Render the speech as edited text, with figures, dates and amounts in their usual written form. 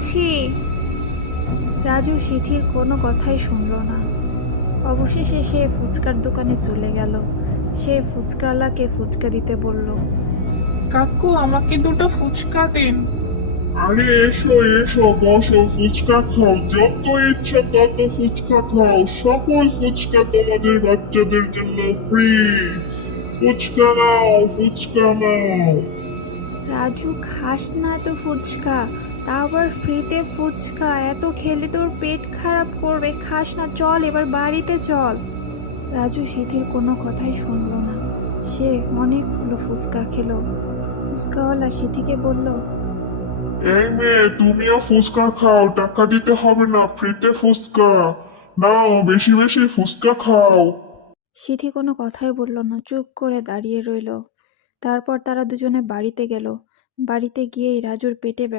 বলছি। রাজু সিথির কোনো কথাই শুনল না। অবশেষে সে ফুচকার দোকানে চলে গেল। সে ফুচকাওয়ালাকে ফুচকা দিতে বলল। কাকু আমাকে দুটো ফুচকা দিন। আরে এসো এসো, বসো, ফুচকা খাও, যত ইচ্ছা তত ফুচকা খাও, সকল ফুচকা তোমাদের বাচ্চাদের জন্য ফ্রি। ফুচকা নাও, ফুচকা নাও। রাজু, খাস না তো ফুচকা, তা আবার ফ্রিতে ফুচকা, এত খেলে তোর পেট খারাপ করবে, খাস না, চল এবার বাড়িতে চল। রাজু সিথির কোনো কথাই শুনল না। সে অনেকগুলো ফুচকা খেলো। ফুচকাওয়ালা সিথিকে বলল। এই মেয়ে, তুমিও ফুচকা খাও, টাকা দিতে হবে না, ফ্রিতে ফুচকা নাও, বেশি বেশি ফুচকা খাও। সিথি কোনো কথাই বলল না, চুপ করে দাঁড়িয়ে রইল। তারপর তারা দুজনে বাড়িতে গেল। বাড়িতে গিয়েই রাজুর পেটে